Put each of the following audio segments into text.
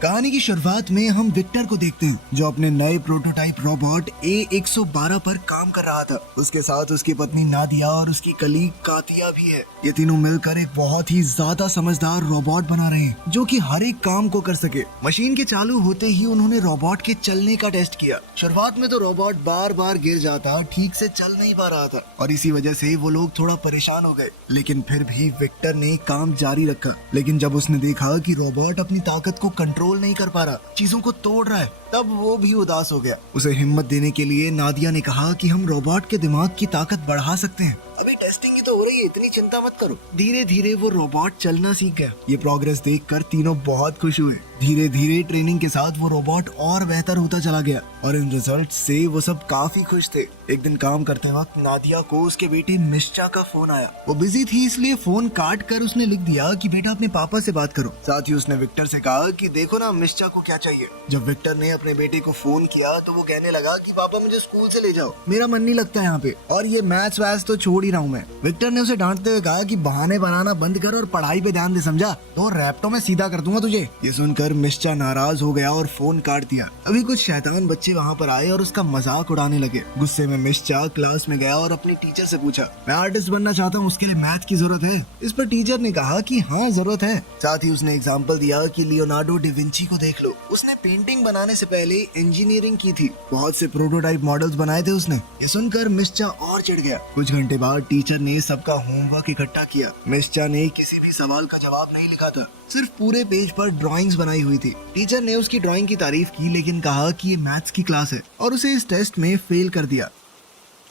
कहानी की शुरुआत में हम विक्टर को देखते हैं जो अपने नए प्रोटोटाइप रोबोट A112 पर काम कर रहा था। उसके साथ उसकी पत्नी नादिया और उसकी कलीग कातिया भी है। ये तीनों मिलकर एक बहुत ही ज्यादा समझदार रोबोट बना रहे हैं जो कि हर एक काम को कर सके। मशीन के चालू होते ही उन्होंने रोबोट के चलने का टेस्ट किया। शुरुआत में तो रोबोट बार बार गिर जाता, ठीक से चल नहीं पा रहा था और इसी वजह से वो लोग थोड़ा परेशान हो गए। लेकिन फिर भी विक्टर ने काम जारी रखा। लेकिन जब उसने देखा कि रोबोट अपनी ताकत को कंट्रोल नहीं कर पा रहा, चीजों को तोड़ रहा है, तब वो भी उदास हो गया। उसे हिम्मत देने के लिए नादिया ने कहा कि हम रोबोट के दिमाग की ताकत बढ़ा सकते हैं। अभी टेस्टिंग ही तो हो रही है, इतनी चिंता मत करो। धीरे धीरे वो रोबोट चलना सीख गया। ये प्रोग्रेस देखकर तीनों बहुत खुश हुए। धीरे धीरे ट्रेनिंग के साथ वो रोबोट और बेहतर होता चला गया और इन रिजल्ट से वो सब काफी खुश थे। एक दिन काम करते वक्त नादिया को उसके बेटे मिश्चा का फोन आया। वो बिजी थी इसलिए फोन काट कर उसने लिख दिया कि बेटा अपने पापा से बात करो। साथ ही उसने विक्टर से कहा कि देखो ना मिश्चा को क्या चाहिए। जब विक्टर ने अपने बेटे को फोन किया तो वो कहने लगा कि पापा मुझे स्कूल से ले जाओ, मेरा मन नहीं लगता यहाँ पे और ये मैथ्स वैथ्स तो छोड़ ही रहा हूँ मैं। विक्टर ने उसे डांटते हुए कहा कि बहाने बनाना बंद कर और पढ़ाई पे ध्यान दे, समझा? तो रैप्टो में सीधा कर दूंगा तुझे। ये सुनकर मिश्चा नाराज हो गया और फोन काट दिया। अभी कुछ शैतान बच्चे वहाँ पर आए और उसका मजाक उड़ाने लगे। गुस्से में मिश्चा क्लास में गया और अपने टीचर से पूछा, मैं आर्टिस्ट बनना चाहता हूँ, उसके लिए मैथ की जरूरत है? इस पर टीचर ने कहा कि हाँ जरूरत है। साथ ही उसने एग्जाम्पल दिया कि लियोनार्डो डिविंची को देख लो, उसने पेंटिंग बनाने से पहले इंजीनियरिंग की थी, बहुत से प्रोटोटाइप मॉडल्स बनाए थे उसने। ये सुनकर मिश्चा और चिढ़ गया। कुछ घंटे बाद टीचर ने सबका होमवर्क इकट्ठा किया। मिश्चा ने किसी भी सवाल का जवाब नहीं लिखा था, सिर्फ पूरे पेज पर ड्राइंग्स बनाई हुई थी। टीचर ने उसकी ड्राइंग की तारीफ की लेकिन कहा कि ये मैथ्स की क्लास है और उसे इस टेस्ट में फेल कर दिया।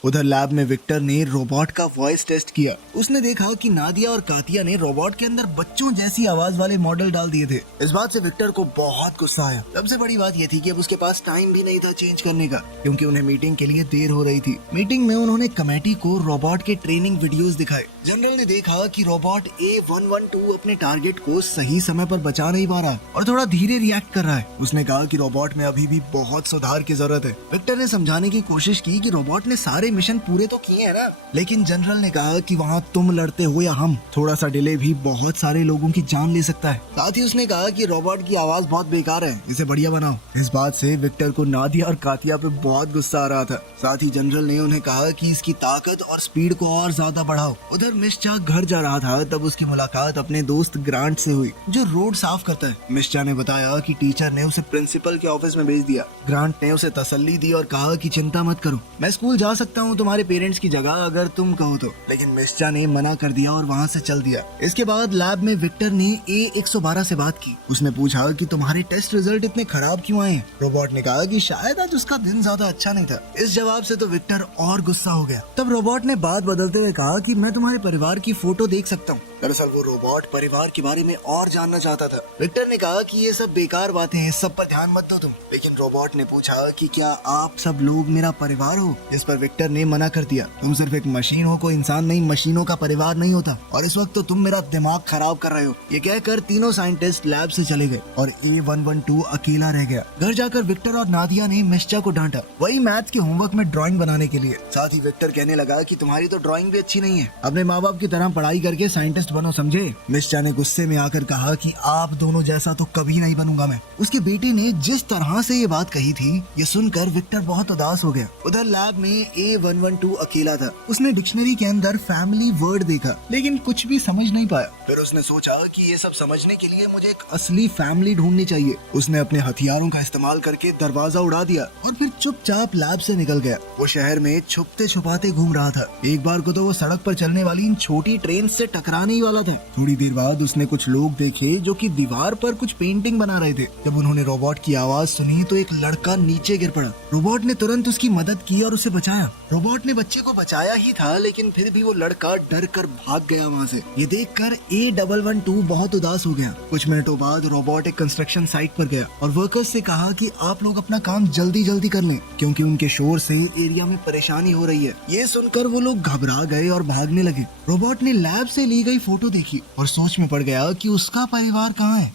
उधर लैब में विक्टर ने रोबोट का वॉइस टेस्ट किया। उसने देखा कि नादिया और कातिया ने रोबोट के अंदर बच्चों जैसी आवाज वाले मॉडल डाल दिए थे। इस बात से विक्टर को बहुत गुस्सा आया। सबसे बड़ी बात यह थी कि अब उसके पास टाइम भी नहीं था चेंज करने का, क्योंकि उन्हें मीटिंग के लिए देर हो रही थी। मीटिंग में उन्होंने कमेटी को रोबोट के ट्रेनिंग वीडियोस दिखाए। जनरल ने देखा कि रोबोट A112 अपने टारगेट को सही समय पर बचा नहीं पा रहा और थोड़ा धीरे रिएक्ट कर रहा है। उसने कहा कि रोबोट में अभी भी बहुत सुधार की जरूरत है। विक्टर ने समझाने की कोशिश की कि रोबोट ने सारे मिशन पूरे तो किए हैं ना, लेकिन जनरल ने कहा कि वहाँ तुम लड़ते हो या हम, थोड़ा सा डिले भी बहुत सारे लोगों की जान ले सकता है। साथ ही उसने कहा कि रोबोट की आवाज बहुत बेकार है, इसे बढ़िया बनाओ। इस बात से विक्टर को नादिया और कातिया पे बहुत गुस्सा आ रहा था। साथ ही जनरल ने उन्हें कहा कि इसकी ताकत और स्पीड को और ज्यादा बढ़ाओ। उधर मिश्चा घर जा रहा था तब उसकी मुलाकात अपने दोस्त ग्रांट से हुई जो रोड साफ करता है। मिश्चा ने बताया कि टीचर ने उसे प्रिंसिपल के ऑफिस में भेज दिया। ग्रांट ने उसे तसल्ली दी और कहा कि चिंता मत करो, मैं स्कूल जा सकता हूँ तुम्हारे पेरेंट्स की जगह अगर तुम कहो तो। लेकिन मिश्चा ने मना कर दिया और वहाँ से चल दिया। इसके बाद लैब में विक्टर ने A112 से बात की। उसने पूछा कि तुम्हारे टेस्ट रिजल्ट इतने खराब क्यों आए? रोबोट ने कहा कि शायद आज उसका दिन ज्यादा अच्छा नहीं था। इस जवाब से तो विक्टर और गुस्सा हो गया। तब रोबोट ने बात बदलते हुए कहा कि मैं तुम्हारे परिवार की फोटो देख सकता हूँ। दरअसल वो रोबोट परिवार के बारे में और जानना चाहता था। विक्टर ने कहा कि ये सब बेकार बातें हैं, सब पर ध्यान मत दो तुम। लेकिन रोबोट ने पूछा कि क्या आप सब लोग मेरा परिवार हो? जिस पर विक्टर ने मना कर दिया। तुम सिर्फ एक मशीन हो, कोई इंसान नहीं। मशीनों का परिवार नहीं होता और इस वक्त तो तुम मेरा दिमाग खराब कर रहे हो। ये कहकर तीनों साइंटिस्ट लैब से चले गए और A112 अकेला रह गया। घर जाकर विक्टर और नादिया ने मिश्चा को डांटा, वही मैथ्स के होमवर्क में ड्राइंग बनाने के लिए। साथ ही विक्टर कहने लगा कि तुम्हारी तो ड्राइंग भी अच्छी नहीं है, अपने माँ बाप की तरह पढ़ाई करके साइंटिस्ट बनो, समझे? मिश्चा ने गुस्से में आकर कहा कि आप दोनों जैसा तो कभी नहीं बनूंगा मैं। उसके बेटे ने जिस तरह से ये बात कही थी, ये सुनकर विक्टर बहुत उदास हो गया। उधर लैब में A112 अकेला था। उसने डिक्शनरी के अंदर फैमिली वर्ड देखा लेकिन कुछ भी समझ नहीं पाया। फिर उसने सोचा कि ये सब समझने के लिए मुझे एक असली फैमिली ढूंढनी चाहिए। उसने अपने हथियारों का इस्तेमाल करके दरवाजा उड़ा दिया और फिर चुपचाप लैब से निकल गया। वो शहर में छुपते छुपाते घूम रहा था। एक बार को तो वो सड़क पर चलने वाली इन छोटी ट्रेन से टकराने ही वाला था। थोड़ी देर बाद उसने कुछ लोग देखे जो कि दीवार पर कुछ पेंटिंग बना रहे थे। जब उन्होंने रोबोट की आवाज सुनी तो एक लड़का नीचे गिर पड़ा। रोबोट ने तुरंत उसकी मदद की और उसे बचाया। रोबोट ने बच्चे को बचाया ही था लेकिन फिर भी वो लड़का डर कर भाग गया वहाँ से। ये देखकर A112 बहुत उदास हो गया। कुछ मिनटों बाद रोबोट एक कंस्ट्रक्शन साइट पर गया और वर्कर्स से कहा कि आप लोग अपना काम जल्दी जल्दी कर लें क्योंकि उनके शोर से एरिया में परेशानी हो रही है। ये सुनकर वो लोग घबरा गए और भागने लगे। रोबोट ने लैब से ली गई फोटो देखी और सोच में पड़ गया कि उसका परिवार कहाँ है।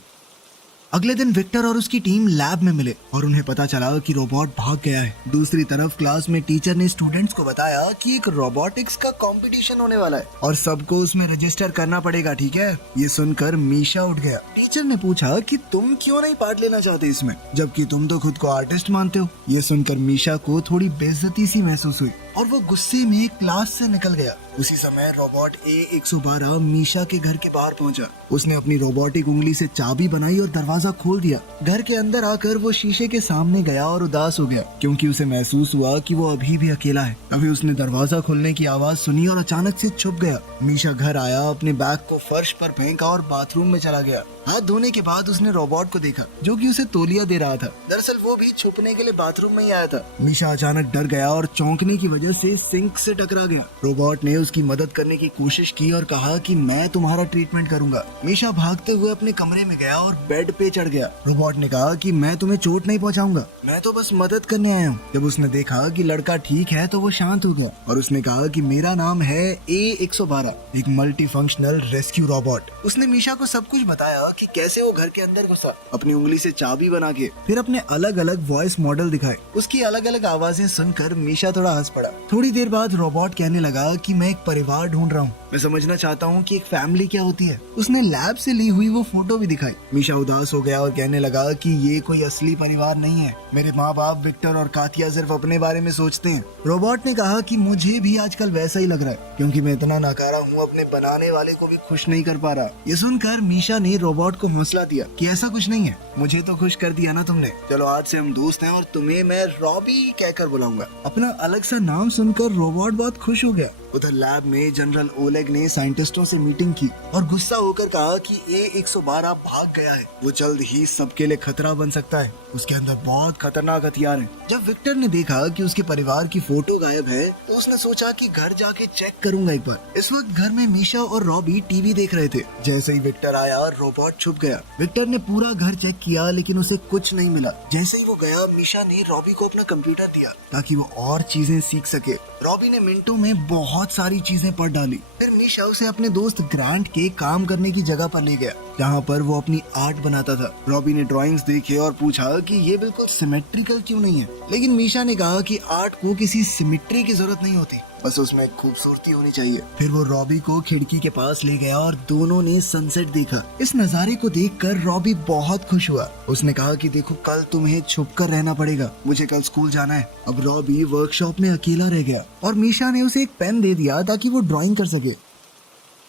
अगले दिन विक्टर और उसकी टीम लैब में मिले और उन्हें पता चला कि रोबोट भाग गया है। दूसरी तरफ क्लास में टीचर ने स्टूडेंट्स को बताया कि एक रोबोटिक्स का कंपटीशन होने वाला है और सबको उसमें रजिस्टर करना पड़ेगा, ठीक है। ये सुनकर मीशा उठ गया। टीचर ने पूछा कि तुम क्यों नहीं पार्ट लेना चाहते इसमें, जबकि तुम तो खुद को आर्टिस्ट मानते हो। ये सुनकर मीशा को थोड़ी बेइज्जती सी महसूस हुई और वो गुस्से में क्लास से निकल गया। उसी समय रोबोट A112 मीशा के घर के बाहर पहुंचा। उसने अपनी रोबोटिक उंगली से चाबी बनाई और दरवाजा खोल दिया। घर के अंदर आकर वो शीशे के सामने गया और उदास हो गया क्योंकि उसे महसूस हुआ कि वो अभी भी अकेला है। तभी उसने दरवाजा खोलने की आवाज सुनी और अचानक से छुप गया। मीशा घर आया, अपने बैग को फर्श पर फेंका और बाथरूम में चला गया। हाथ धोने के बाद उसने रोबोट को देखा जो कि उसे तौलिया दे रहा था। दरअसल वो भी छुपने के लिए बाथरूम में ही आया था। मीशा अचानक डर गया और चौंकने की वजह से सिंक से टकरा गया। रोबोट ने उसकी मदद करने की कोशिश की और कहा कि मैं तुम्हारा ट्रीटमेंट करूंगा। मीशा भागते हुए अपने कमरे में गया और बेड पे चढ़ गया। रोबोट ने कहा कि मैं तुम्हें चोट नहीं पहुंचाऊंगा, मैं तो बस मदद करने आया हूँ। जब उसने देखा कि लड़का ठीक है तो वो शांत हो गया और उसने कहा कि मेरा नाम है A112, एक मल्टी फंक्शनल रेस्क्यू रोबोट। उसने मीशा को सब कुछ बताया कि कैसे वो घर के अंदर घुसा, अपनी उंगली से चाबी बना के, फिर अपने अलग अलग वॉइस मॉडल दिखाए। उसकी अलग अलग आवाजें सुनकर मीशा थोड़ा हंस पड़ा। थोड़ी देर बाद रोबोट कहने लगा कि मैं एक परिवार ढूंढ रहा हूँ, मैं समझना चाहता हूँ कि एक फैमिली क्या होती है। उसने लैब से ली हुई वो फोटो भी दिखाई। मीशा उदास हो गया और कहने लगा कि ये कोई असली परिवार नहीं है। मेरे माँ बाप विक्टर और कातिया सिर्फ अपने बारे में सोचते हैं। रोबोट ने कहा कि मुझे भी आजकल वैसा ही लग रहा है क्योंकि मैं इतना नाकारा हूँ, अपने बनाने वाले को भी खुश नहीं कर पा रहा। ये सुनकर मीशा ने रोबोट को हौसला दिया कि ऐसा कुछ नहीं है, मुझे तो खुश कर दिया ना तुमने। चलो आज से हम दोस्त हैं और तुम्हें मैं रॉबी कहकर बुलाऊंगा। अपना अलग सा नाम सुनकर रोबोट बहुत खुश हो गया। उधर लैब में जनरल ओलेग ने साइंटिस्टों से मीटिंग की और गुस्सा होकर कहा कि A112 भाग गया है, वो जल्द ही सबके लिए खतरा बन सकता है, उसके अंदर बहुत खतरनाक हथियार हैं। जब विक्टर ने देखा कि उसके परिवार की फोटो गायब है तो उसने सोचा कि घर जाके चेक करूंगा एक बार। इस वक्त घर में मीशा और रॉबी टीवी देख रहे थे। जैसे ही विक्टर आया रोबोट छुप गया। विक्टर ने पूरा घर चेक किया लेकिन उसे कुछ नहीं मिला। जैसे ही वो गया मीशा ने रॉबी को अपना कंप्यूटर दिया ताकि वो और चीजें सीख सके। रॉबी ने मिनटों में बहुत सारी चीजें पढ़ डाली। फिर मीशा उसे अपने दोस्त ग्रांट के काम करने की जगह पर ले गया जहाँ पर वो अपनी आर्ट बनाता था। रॉबी ने ड्राइंग्स देखे और पूछा कि ये बिल्कुल सिमेट्रिकल क्यों नहीं है, लेकिन मीशा ने कहा कि आर्ट को किसी सिमेट्री की जरूरत नहीं होती, बस उसमें खूबसूरती होनी चाहिए। फिर वो रॉबी को खिड़की के पास ले गया और दोनों ने सनसेट देखा। इस नजारे को देखकर रॉबी बहुत खुश हुआ। उसने कहा कि देखो कल तुम्हें छुपकर रहना पड़ेगा, मुझे कल स्कूल जाना है। अब रॉबी वर्कशॉप में अकेला रह गया और मीशा ने उसे एक पेन दे दिया ताकि वो ड्राइंग कर सके।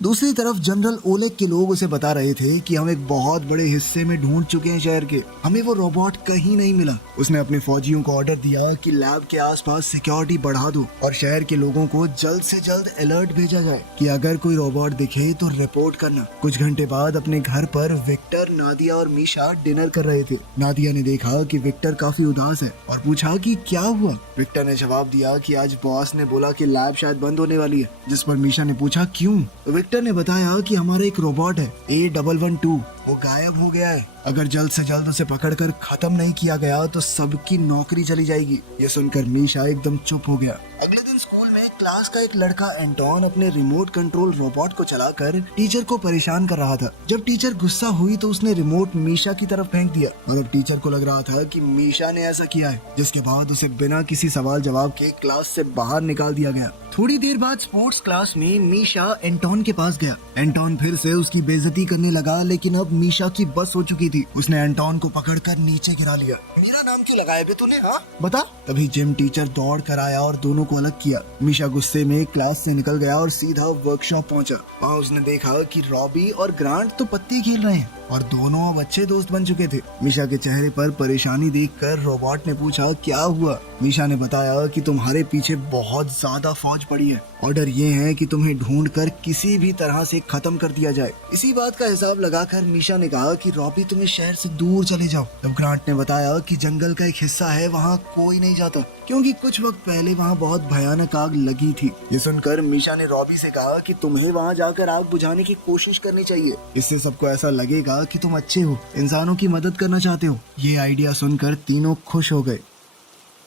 दूसरी तरफ जनरल ओलेग के लोग उसे बता रहे थे कि हम एक बहुत बड़े हिस्से में ढूंढ चुके हैं शहर के, हमें वो रोबोट कहीं नहीं मिला। उसने अपने फौजियों को ऑर्डर दिया कि लैब के आसपास सिक्योरिटी बढ़ा दो और शहर के लोगों को जल्द से जल्द अलर्ट भेजा जाए कि अगर कोई रोबोट दिखे तो रिपोर्ट करना। कुछ घंटे बाद अपने घर पर विक्टर, नादिया और मीशा डिनर कर रहे थे। नादिया ने देखा कि विक्टर काफी उदास है और पूछा कि क्या हुआ। विक्टर ने जवाब दिया कि आज बॉस ने बोला कि लैब शायद बंद होने वाली है, जिस पर मीशा ने पूछा क्यों। विक्टर ने बताया कि हमारा एक रोबोट है A112, वो गायब हो गया है। अगर जल्द से जल्द उसे पकड़कर खत्म नहीं किया गया तो सबकी नौकरी चली जाएगी। ये सुनकर मीशा एकदम चुप हो गया। अगले दिन स्कूल में क्लास का एक लड़का एंटोन अपने रिमोट कंट्रोल रोबोट को चलाकर टीचर को परेशान कर रहा था। जब टीचर गुस्सा हुई तो उसने रिमोट मीशा की तरफ फेंक दिया और अब टीचर को लग रहा था कि मीशा ने ऐसा किया है, जिसके बाद उसे बिना किसी सवाल जवाब के क्लास से बाहर निकाल दिया गया। थोड़ी देर बाद स्पोर्ट्स क्लास में मीशा एंटोन के पास गया। एंटोन फिर से उसकी बेइज्जती करने लगा, लेकिन अब मीशा की बस हो चुकी थी। उसने एंटोन को पकड़कर नीचे गिरा लिया। मेरा नाम क्यों लगाया बे तूने, हाँ बता। तभी जिम टीचर दौड़ कर आया और दोनों को अलग किया। मीशा गुस्से में क्लास से निकल गया और सीधा वर्कशॉप पहुंचा। वहाँ उसने देखा कि रॉबी और ग्रांट तो पत्ती खेल रहे हैं और दोनों अब अच्छे दोस्त बन चुके थे। मीशा के चेहरे पर परेशानी देखकर रोबोट ने पूछा क्या हुआ। मीशा ने बताया कि तुम्हारे पीछे बहुत ज्यादा फौज पड़ी है, ऑर्डर ये है कि तुम्हें ढूंढकर किसी भी तरह से खत्म कर दिया जाए। इसी बात का हिसाब लगाकर मीशा ने कहा कि रॉबी तुम्हें शहर से दूर चले जाओ। तब ग्रांट ने बताया कि जंगल का एक हिस्सा है, वहाँ कोई नहीं जाता क्योंकि कुछ वक्त पहले वहाँ बहुत भयानक आग लगी थी। ये सुनकर मीशा ने रॉबी से कहा कि तुम्हें वहाँ जाकर आग बुझाने की कोशिश करनी चाहिए, इससे सबको ऐसा लगेगा कि तुम अच्छे हो, इंसानों की मदद करना चाहते हो। ये आइडिया सुनकर तीनों खुश हो गए।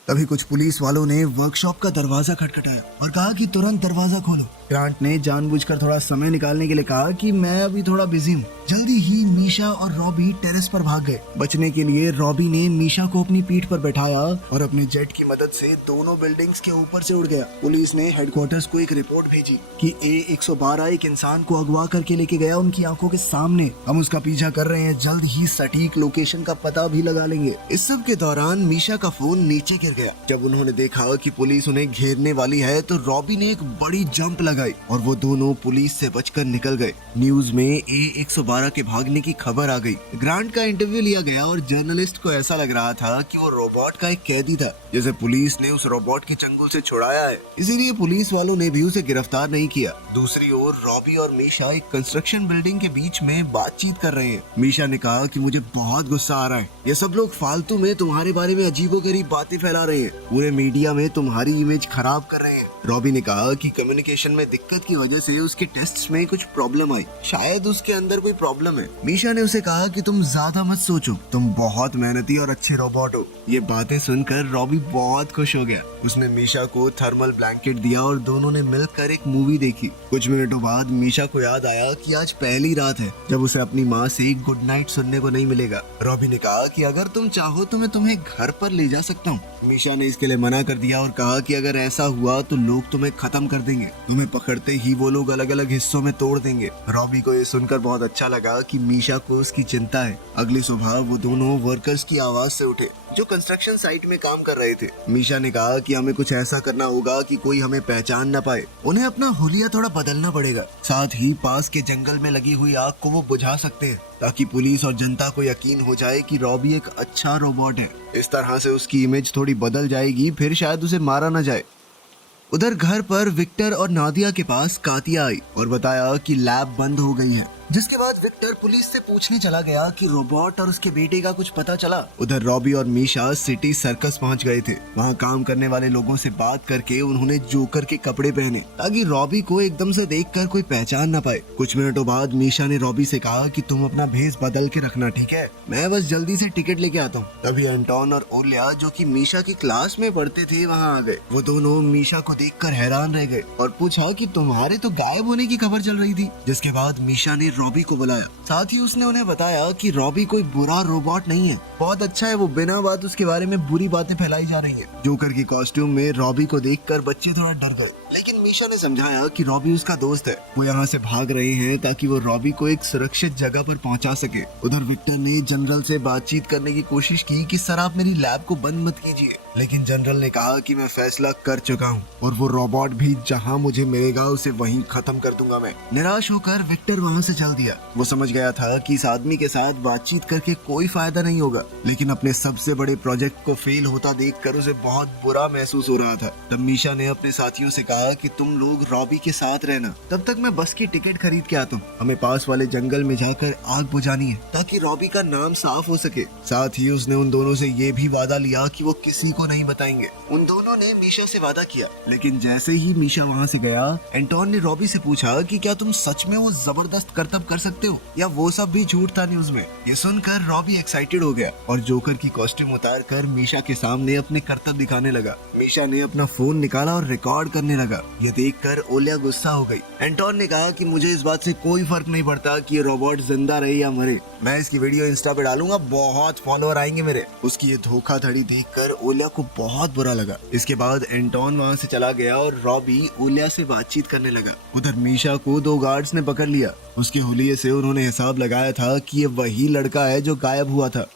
तभी कुछ पुलिस वालों ने वर्कशॉप का दरवाजा खटखटाया और कहा कि तुरंत दरवाजा खोलो। ग्रांट ने जानबूझकर थोड़ा समय निकालने के लिए कहा कि मैं अभी थोड़ा बिजी हूँ। जल्दी ही मीशा और रॉबी टेरेस पर भाग गए। बचने के लिए रॉबी ने मीशा को अपनी पीठ पर बैठाया और अपने जेट की मदद से दोनों बिल्डिंग्स के ऊपर से उड़ गया। पुलिस ने हेडक्वार्टर्स को एक रिपोर्ट भेजी कि A112 एक इंसान को अगवा करके लेके गया उनकी आंखों के सामने। हम उसका पीछा कर रहे हैं, जल्द ही सटीक लोकेशन का पता भी लगा लेंगे। इस सब के दौरान मीशा का फोन नीचे गिर गया। जब उन्होंने देखा कि पुलिस उन्हें घेरने वाली है तो रॉबी ने एक बड़ी जंप लगाई और वो दोनों पुलिस से बचकर निकल गए। न्यूज में A112 के भागने की खबर आ गई। ग्रांट का इंटरव्यू लिया गया और जर्नलिस्ट को ऐसा लग रहा था कि वो रोबोट का एक कैदी था जैसे पुलिस ने उस रोबोट के चंगुल से छुड़ाया है, इसीलिए पुलिस वालों ने भी उसे गिरफ्तार नहीं किया। दूसरी ओर रॉबी और मीशा एक कंस्ट्रक्शन बिल्डिंग के बीच में बातचीत कर रहे हैं। मीशा ने कहा कि मुझे बहुत गुस्सा आ रहा है, ये सब लोग फालतू में तुम्हारे बारे में अजीबोगरीब बातें फैला रहे हैं, पूरे मीडिया में तुम्हारी इमेज खराब कर रहे हैं। रॉबी ने कहा कि कम्युनिकेशन में दिक्कत की वजह से उसके टेस्ट्स में कुछ प्रॉब्लम आई, शायद उसके अंदर कोई प्रॉब्लम है। मीशा ने उसे कहा कि तुम ज्यादा मत सोचो, तुम बहुत मेहनती और अच्छे रोबोट हो। ये बातें सुनकर रॉबी बहुत खुश हो गया। उसने मीशा को थर्मल ब्लैंकेट दिया और दोनों ने मिलकर एक मूवी देखी। कुछ मिनटों बाद मीशा को याद आया कि आज पहली रात है जब उसे अपनी माँ से एक गुड नाइट सुनने को नहीं मिलेगा। रॉबी ने कहा कि अगर तुम चाहो तो मैं तुम्हें घर पर ले जा सकता हूँ। मीशा ने इसके लिए मना कर दिया और कहा कि अगर ऐसा हुआ तो लोग तुम्हें खत्म कर देंगे, तुम्हें पकड़ते ही वो लोग अलग अलग हिस्सों में तोड़ देंगे। रॉबी को ये सुनकर बहुत अच्छा लगा कि मीशा को उसकी चिंता है। अगली सुबह वो दोनों वर्कर्स की आवाज से उठे जो कंस्ट्रक्शन साइट में काम कर रहे थे। मीशा ने कहा कि हमें कुछ ऐसा करना होगा कि कोई हमें पहचान न पाए। उन्हें अपना हुलिया थोड़ा बदलना पड़ेगा, साथ ही पास के जंगल में लगी हुई आग को वो बुझा सकते हैं ताकि पुलिस और जनता को यकीन हो जाए कि रॉबी एक अच्छा रोबोट है। इस तरह से उसकी इमेज थोड़ी बदल जाएगी, फिर शायद उसे मारा न जाए। उधर घर पर विक्टर और नादिया के पास कातिया आई और बताया कि लैब बंद हो गई है, जिसके बाद विक्टर पुलिस से पूछने चला गया कि रोबोट और उसके बेटे का कुछ पता चला। उधर रॉबी और मीशा सिटी सर्कस पहुंच गए थे। वहां काम करने वाले लोगों से बात करके उन्होंने जोकर के कपड़े पहने ताकि रॉबी को एकदम से देखकर कोई पहचान न पाए। कुछ मिनटों बाद मीशा ने रॉबी से कहा कि तुम अपना भेष बदल के रखना, ठीक है? मैं बस जल्दी से टिकट लेके आता हूँ। तभी एंटोन और ओलिया जो कि मीशा की क्लास में पढ़ते थे वहाँ आ गए। वो दोनों मीशा को देखकर हैरान रह गए और पूछा कि तुम्हारे तो गायब होने की खबर चल रही थी। जिसके बाद मीशा ने रॉबी को बुलाया, साथ ही उसने उन्हें बताया कि रॉबी कोई बुरा रोबोट नहीं है, बहुत अच्छा है। वो बिना बात उसके बारे में बुरी बातें फैलाई जा रही है। जोकर की कॉस्ट्यूम में रॉबी को देखकर बच्चे थोड़ा डर गए, लेकिन मीशा ने समझाया कि रॉबी उसका दोस्त है, वो यहाँ से भाग रहे हैं ताकि वो रॉबी को एक सुरक्षित जगह पर पहुँचा सके। उधर विक्टर ने जनरल से बातचीत करने की कोशिश की कि सर आप मेरी लैब को बंद मत कीजिए, लेकिन जनरल ने कहा कि मैं फैसला कर चुका हूँ और वो रोबोट भी जहाँ मुझे मिलेगा उसे वहीं खत्म कर दूंगा मैं। निराश होकर विक्टर वहाँ से चल दिया। वो समझ गया था कि इस आदमी के साथ बातचीत करके कोई फायदा नहीं होगा, लेकिन अपने सबसे बड़े प्रोजेक्ट को फेल होता देखकर उसे बहुत बुरा महसूस हो रहा था। तब मीशा ने अपने साथियों से कहा कि तुम लोग रॉबी के साथ रहना, तब तक मैं बस की टिकट खरीद के आता हूँ। हमें पास वाले जंगल में जाकर आग बुझानी है ताकि रॉबी का नाम साफ हो सके। साथ ही उसने उन दोनों से ये भी वादा लिया कि वो किसी को नहीं बताएंगे। उन दोनों ने मीशा से वादा किया, लेकिन जैसे ही मीशा वहाँ से गया, एंटोन ने रॉबी से पूछा कि क्या तुम सच में वो जबरदस्त करतब कर सकते हो या वो सब भी झूठ था न्यूज में। ये सुनकर रॉबी एक्साइटेड हो गया और जोकर की कॉस्ट्यूम उतार कर मीशा के सामने अपने करतब दिखाने लगा। मीशा ने अपना फोन निकाला और रिकॉर्ड करने लगा। ये देखकर ओलिया गुस्सा हो गई। एंटोन ने कहा कि मुझे इस बात से कोई फर्क नहीं पड़ता कि ये रोबोट जिंदा रहे या मरे, मैं इसकी वीडियो इंस्टा पे डालूंगा, बहुत फॉलोअर आएंगे मेरे। उसकी ये धोखाधड़ी देखकर ओलिया को बहुत बुरा लगा। इसके बाद एंटोन वहाँ से चला गया और रॉबी ओलिया से बातचीत करने लगा। उधर मीशा को 2 गार्ड्स ने पकड़ लिया। उसके हुलिये से उन्होंने हिसाब लगाया था कि ये वही लड़का है जो गायब हुआ था।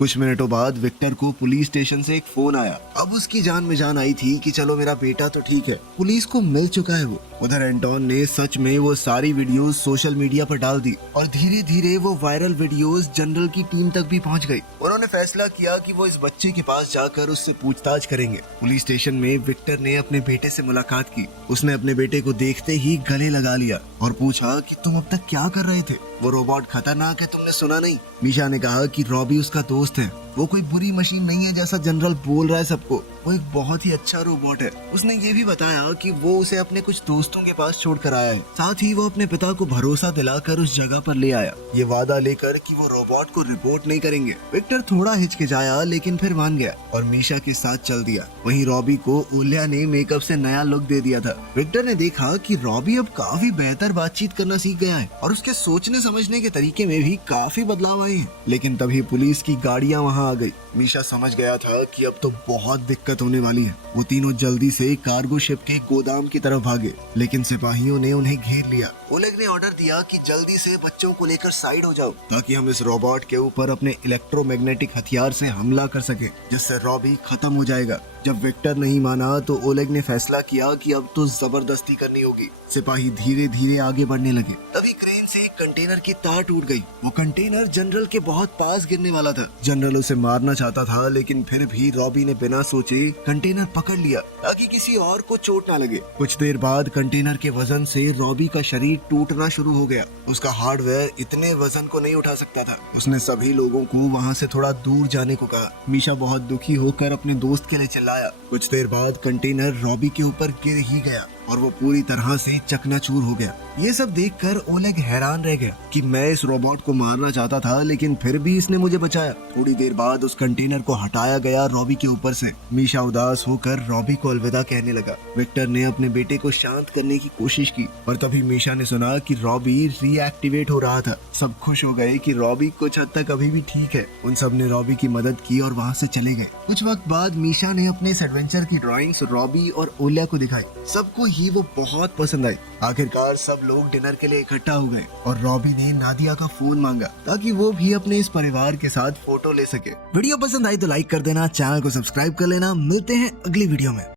कुछ मिनटों बाद विक्टर को पुलिस स्टेशन से एक फोन आया। अब उसकी जान में जान आई थी कि चलो मेरा बेटा तो ठीक है, पुलिस को मिल चुका है वो। उधर एंटोन ने सच में वो सारी वीडियोस सोशल मीडिया पर डाल दी और धीरे धीरे वो वायरल वीडियोस जनरल की टीम तक भी पहुंच गई। उन्होंने फैसला किया कि वो इस बच्चे के पास जाकर उससे पूछताछ करेंगे। पुलिस स्टेशन में विक्टर ने अपने बेटे से मुलाकात की। उसने अपने बेटे को देखते ही गले लगा लिया और पूछा कि तुम अब तक क्या कर रहे थे? वो रोबोट खतरनाक है, तुमने सुना नहीं? मीशा ने कहा कि रॉबी उसका दोस्त है वो कोई बुरी मशीन नहीं है जैसा जनरल बोल रहा है सबको। वो एक बहुत ही अच्छा रोबोट है। उसने ये भी बताया कि वो उसे अपने कुछ दोस्तों के पास छोड़कर आया है। साथ ही वो अपने पिता को भरोसा दिलाकर उस जगह पर ले आया, ये वादा लेकर कि वो रोबोट को रिपोर्ट नहीं करेंगे। विक्टर थोड़ा हिचकिचाया लेकिन फिर मान गया और मीशा के साथ चल दिया। वहीं रॉबी को ओलिया ने मेकअप से नया लुक दे दिया था। विक्टर ने देखा कि रॉबी अब काफी बेहतर बातचीत करना सीख गया है और उसके सोचने समझने के तरीके में भी काफी बदलाव आए हैं। लेकिन तभी पुलिस की गाड़ियां वहां आ गई। मीशा समझ गया था कि अब तो बहुत दिक्कत होने वाली है। वो तीनों जल्दी से कार्गो शिप के गोदाम की तरफ भागे, लेकिन सिपाहियों ने उन्हें घेर लिया। ओलेग ने ऑर्डर दिया कि जल्दी से बच्चों को लेकर साइड हो जाओ ताकि हम इस रोबोट के ऊपर अपने इलेक्ट्रोमैग्नेटिक हथियार से हमला कर सके, जिससे रॉबी खत्म हो जाएगा। जब विक्टर नहीं माना तो ओलेग ने फैसला किया कि अब तो जबरदस्ती करनी होगी। सिपाही धीरे धीरे आगे बढ़ने लगे। तभी क्रेन से एक कंटेनर की तार टूट गई। वो कंटेनर जनरल के बहुत पास गिरने वाला था। जनरल उसे मारना चाहता था, लेकिन फिर भी रॉबी ने बिना सोचे कंटेनर पकड़ लिया ताकि किसी और को चोट ना लगे। कुछ देर बाद कंटेनर के वजन से रॉबी का शरीर टूटना शुरू हो गया। उसका हार्डवेयर इतने वजन को नहीं उठा सकता था। उसने सभी लोगों को वहाँ से थोड़ा दूर जाने को कहा। मीशा बहुत दुखी होकर अपने दोस्त के लिए चिल्लाया। कुछ देर बाद कंटेनर रॉबी के ऊपर गिर ही गया और वो पूरी तरह से चकनाचूर हो गया। ये सब देखकर ओलेग हैरान रह गया कि मैं इस रोबोट को मारना चाहता था, लेकिन फिर भी इसने मुझे बचाया। थोड़ी देर बाद उस कंटेनर को हटाया गया रॉबी के ऊपर से। मीशा उदास होकर रॉबी को अलविदा कहने लगा। विक्टर ने अपने बेटे को शांत करने की कोशिश की, पर तभी मीशा ने सुना कि रॉबी रीएक्टिवेट हो रहा था। सब खुश हो गए कि रॉबी कुछ हद तक अभी भी ठीक है। उन सब ने रॉबी की मदद की और वहाँ से चले गए। कुछ वक्त बाद मीशा ने अपने इस एडवेंचर की ड्राइंग्स रॉबी और ओलिया को दिखाई। सबको ही वो बहुत पसंद आई। आखिरकार सब लोग डिनर के लिए इकट्ठा हो गए और रॉबी ने नादिया का फोन मांगा ताकि वो भी अपने इस परिवार के साथ फोटो ले सके। वीडियो पसंद आई तो लाइक कर देना, चैनल को सब्सक्राइब कर लेना। मिलते हैं अगली वीडियो में।